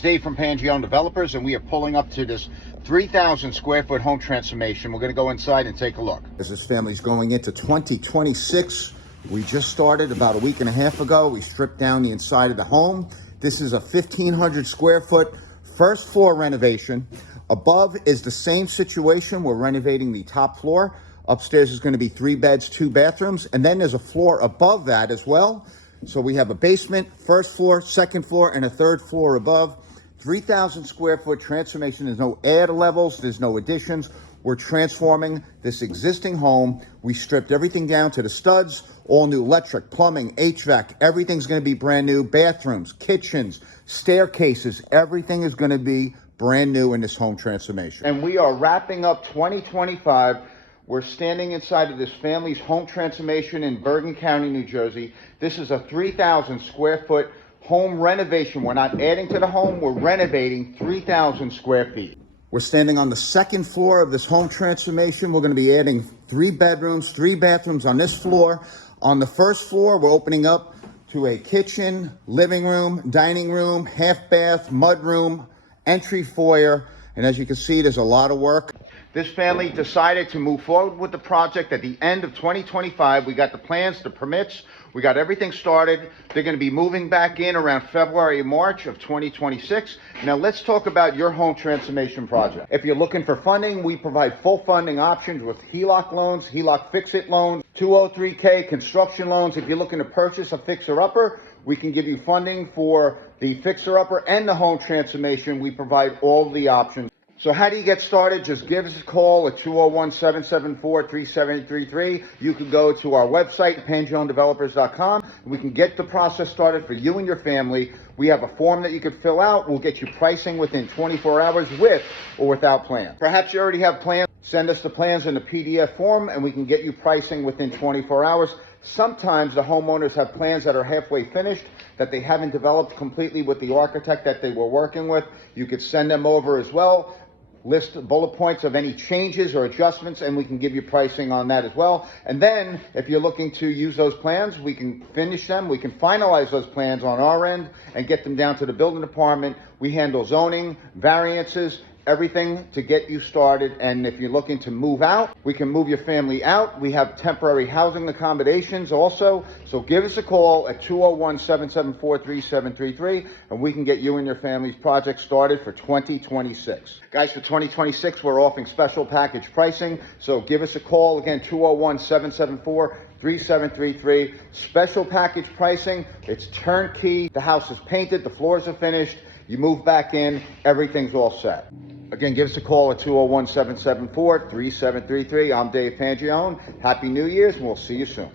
Dave from Pangione Developers, and we are pulling up to this 3,000 square foot home transformation. We're going to go inside and take a look. As this family's going into 2026, we just started about a week and a half ago. We stripped down the inside of the home. This is a 1,500 square foot first floor renovation. Above is the same situation. We're renovating the top floor. Upstairs is going to be 3 beds, 2 bathrooms, and then there's a floor above that as well. So we have a basement, first floor, second floor, and a third floor above. 3,000 square foot transformation. There's no add levels, there's no additions. We're transforming this existing home. We stripped everything down to the studs, all new electric, plumbing, HVAC, everything's gonna be brand new. Bathrooms, kitchens, staircases, everything is gonna be brand new in this home transformation. And we are wrapping up 2025. We're standing inside of this family's home transformation in Bergen County, New Jersey. This is a 3,000 square foot home renovation. We're not adding to the home, we're renovating 3,000 square feet. We're standing on the second floor of this home transformation. We're going to be adding 3 bedrooms, 3 bathrooms on this floor. On the first floor, we're opening up to a kitchen, living room, dining room, half bath, mud room, entry foyer. And as you can see, there's a lot of work. This family decided to move forward with the project at the end of 2025. We got the plans, the permits, we got everything started. They're going to be moving back in around February, March of 2026. Now let's talk about your home transformation project. If you're looking for funding, we provide full funding options with HELOC loans, HELOC fix-it loans, 203K construction loans. If you're looking to purchase a fixer-upper, we can give you funding for the fixer-upper and the home transformation. We provide all the options. So how do you get started? Just give us a call at 201-774-3733. You can go to our website, pangionedevelopers.com. We can get the process started for you and your family. We have a form that you can fill out. We'll get you pricing within 24 hours with or without plans. Perhaps you already have plans. Send us the plans in a PDF form and we can get you pricing within 24 hours. Sometimes the homeowners have plans that are halfway finished that they haven't developed completely with the architect that they were working with. You could send them over as well. List bullet points of any changes or adjustments, and we can give you pricing on that as well. And then if you're looking to use those plans, we can finish them. We can finalize those plans on our end and get them down to the building department. We handle zoning, variances, everything to get you started. And if you're looking to move out, we can move your family out. We have temporary housing accommodations also. So give us a call at 201-774-3733 and we can get you and your family's project started for 2026. Guys, for 2026, we're offering special package pricing. So give us a call again, 201-774-3733. Special package pricing. It's turnkey. The house is painted. The floors are finished. You move back in, everything's all set. Again, give us a call at 201-774-3733. I'm Dave Pangione. Happy New Year's, and we'll see you soon.